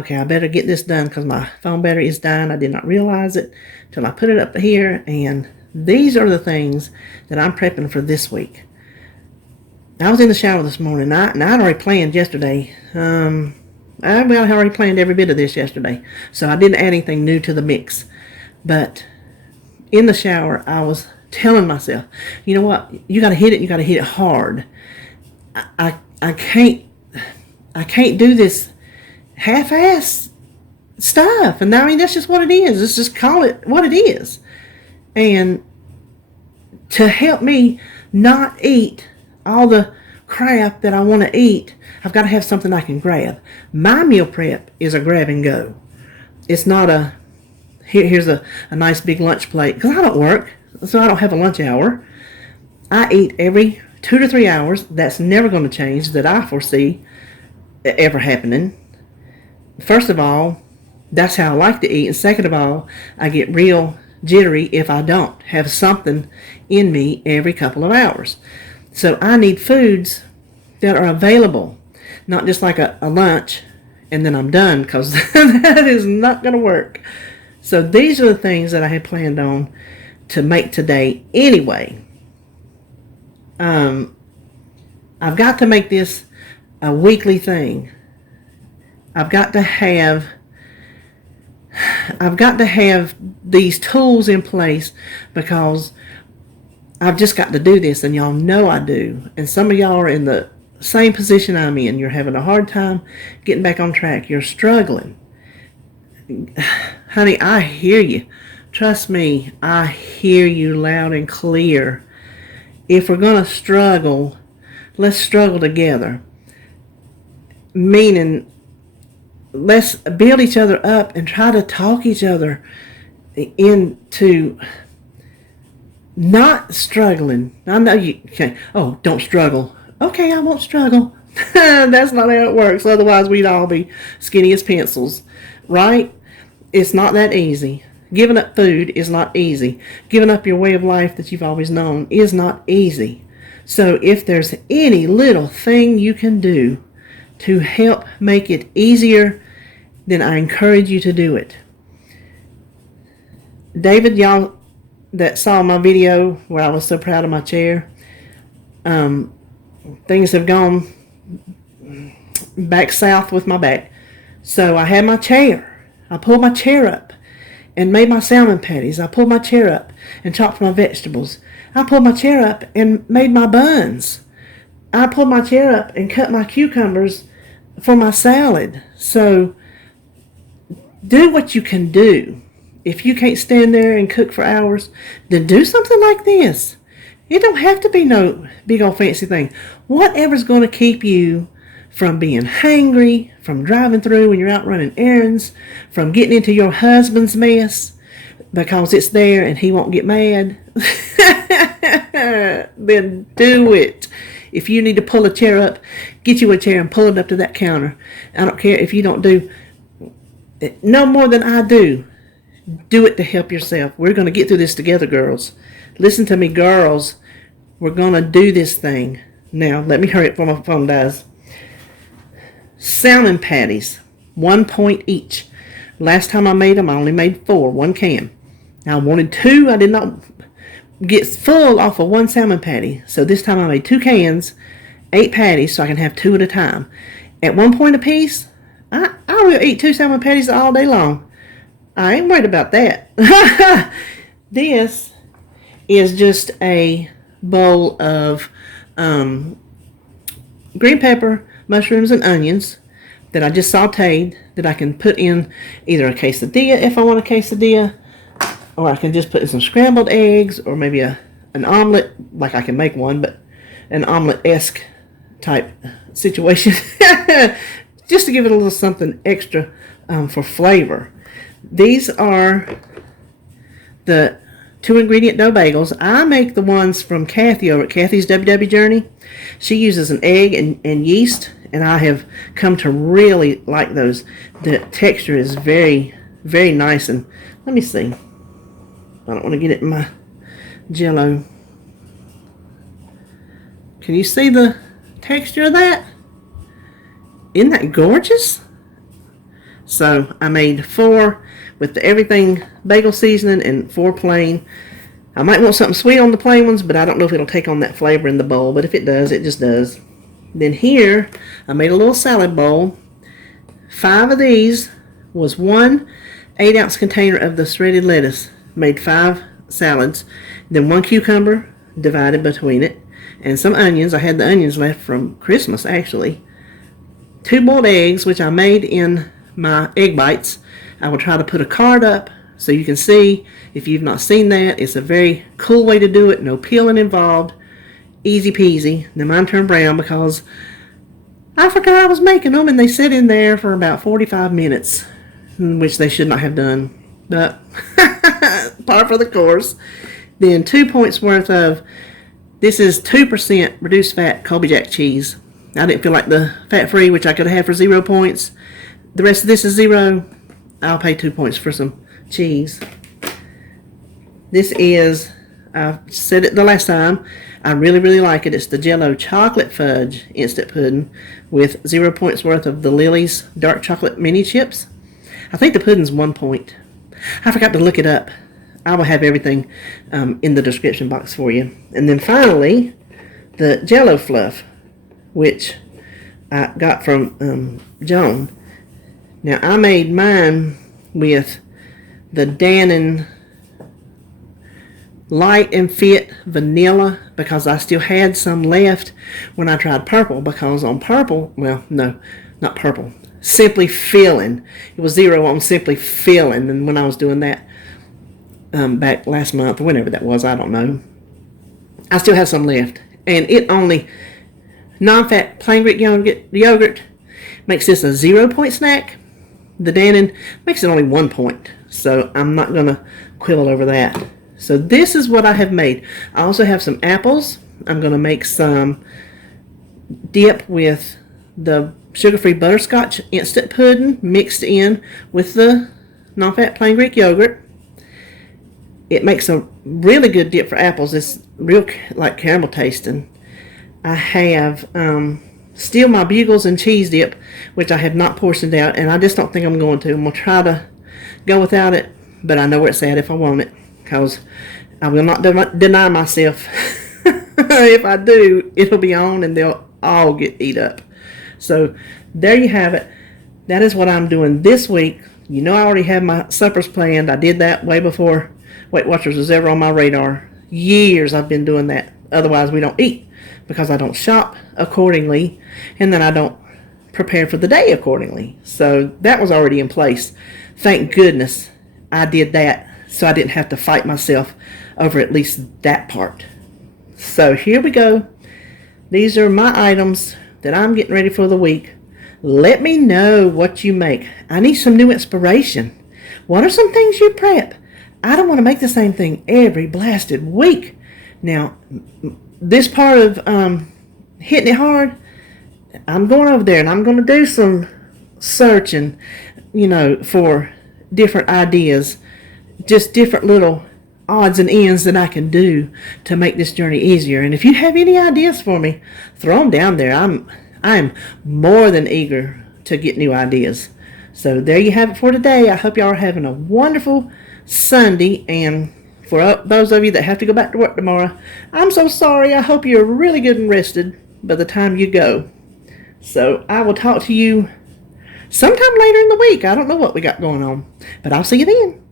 okay, I better get this done because my phone battery is dying. I did not realize it till I put it up here. And these are the things that I'm prepping for this week. I was in the shower this morning, and I'd already planned yesterday. I already planned every bit of this yesterday, so I didn't add anything new to the mix. But in the shower, I was telling myself, you know what? You got to hit it. You got to hit it hard. I can't do this half-ass stuff. And I mean, that's just what it is. Let's just call it what it is. And to help me not eat all the crap that I want to eat, I've got to have something I can grab. My meal prep is a grab and go. It's not a, here's a nice big lunch plate. Because I don't work, so I don't have a lunch hour. I eat every 2 to 3 hours. That's never going to change that I foresee ever happening. First of all, that's how I like to eat. And second of all, I get real jittery if I don't have something in me every couple of hours. So I need foods that are available, not just like a lunch and then I'm done, because that is not going to work. So these are the things that I had planned on to make today anyway. I've got to make this a weekly thing. I've got to have these tools in place because I've just got to do this, and y'all know I do. And some of y'all are in the same position I'm in. You're having a hard time getting back on track. You're struggling. Honey, I hear you. Trust me, I hear you loud and clear. If we're going to struggle, let's struggle together. Meaning, let's build each other up and try to talk each other into not struggling. I know you can't. Oh, don't struggle. Okay, I won't struggle. That's not how it works. Otherwise, we'd all be skinny as pencils, right? It's not that easy. Giving up food is not easy. Giving up your way of life that you've always known is not easy. So if there's any little thing you can do to help make it easier, then I encourage you to do it. David, y'all that saw my video where I was so proud of my chair, things have gone back south with my back. So I had my chair. I pulled my chair up and made my salmon patties. I pulled my chair up and chopped my vegetables. I pulled my chair up and made my buns. I pulled my chair up and cut my cucumbers for my salad. So do what you can do. If you can't stand there and cook for hours, then do something like this. It don't have to be no big old fancy thing. Whatever's going to keep you from being hangry, from driving through when you're out running errands, from getting into your husband's mess because it's there and he won't get mad, then do it. If you need to pull a chair up, get you a chair and pull it up to that counter. I don't care if you don't do no more than I do. Do it to help yourself. We're going to get through this together, girls. Listen to me, girls. We're going to do this thing. Now, let me hurry up before my phone dies. Salmon patties, 1 point each. Last time I made them, I only made 4, 1 can. Now, I wanted 2. I did not get full off of 1 salmon patty. So this time I made 2 cans, 8 patties, so I can have 2 at a time. At 1 point apiece, I will eat 2 salmon patties all day long. I ain't worried about that. This is just a bowl of green pepper, mushrooms, and onions that I just sauteed that I can put in either a quesadilla if I want a quesadilla, or I can just put in some scrambled eggs, or maybe an omelet, like I can make one, but an omelet-esque type situation, just to give it a little something extra for flavor. These are the 2-ingredient dough bagels. I make the ones from Kathy over at Kathy's WW Journey. She uses an egg and yeast, and I have come to really like those. The texture is very, very nice. And let me see. I don't want to get it in my Jello. Can you see the texture of that? Isn't that gorgeous? So I made 4 with the everything bagel seasoning and 4 plain. I might want something sweet on the plain ones, but I don't know if it'll take on that flavor in the bowl. But if it does, it just does. Then here, I made a little salad bowl. 5 of these was 1 8-ounce container of the shredded lettuce. Made 5 salads. Then 1 cucumber divided between it. And some onions. I had the onions left from Christmas, actually. 2 boiled eggs, which I made in my egg bites. I will try to put a card up so you can see. If you've not seen that, it's a very cool way to do it. No peeling involved. Easy peasy. Now mine turned brown because I forgot I was making them, and they sit in there for about 45 minutes, which they should not have done. But par for the course. Then 2 points worth of, this is 2% reduced fat Colby Jack cheese. I didn't feel like the fat-free, which I could have had for 0 points. The rest of this is 0. I'll pay 2 points for some cheese. This is, I said it the last time, I really like it. It's the Jello chocolate fudge instant pudding with 0 points worth of the Lily's dark chocolate mini chips. I think the pudding's 1 point. I forgot to look it up. I will have everything in the description box for you. And then finally, the Jello Fluff, which I got from Joan. Now, I made mine with the Deen Light and Fit Vanilla because I still had some left when I tried purple, because on purple, well, no, not purple, Simply Feeling. It was 0 on Simply Feeling, and when I was doing that back last month, or whenever that was, I don't know, I still have some left. And it only, non-fat plain Greek yogurt makes this a 0 point snack. The Dannon makes it only 1 point, so I'm not going to quibble over that. So this is what I have made. I also have some apples. I'm going to make some dip with the sugar-free butterscotch instant pudding mixed in with the non-fat plain Greek yogurt. It makes a really good dip for apples. It's real like caramel tasting. I have still my bugles and cheese dip, which I have not portioned out, and I just don't think I'm going to. I'm going to try to go without it, but I know where it's at if I want it, because I will not deny myself. If I do, it'll be on and they'll all get eat up. So there you have it. That is what I'm doing this week. You know, I already have my suppers planned. I did that way before Weight Watchers was ever on my radar. Years I've been doing that. Otherwise, we don't eat, because I don't shop accordingly, and then I don't prepare for the day accordingly. So that was already in place. Thank goodness I did that, so I didn't have to fight myself over at least that part. So here we go. These are my items that I'm getting ready for the week. Let me know what you make. I need some new inspiration. What are some things you prep? I don't want to make the same thing every blasted week. Now, this part of hitting it hard, I'm going over there and I'm going to do some searching, you know, for different ideas, just different little odds and ends that I can do to make this journey easier. And if you have any ideas for me, throw them down there. I'm more than eager to get new ideas. So there you have it for today. I hope y'all are having a wonderful Sunday, and for those of you that have to go back to work tomorrow, I'm so sorry. I hope you're really good and rested by the time you go. So I will talk to you sometime later in the week. I don't know what we got going on, but I'll see you then.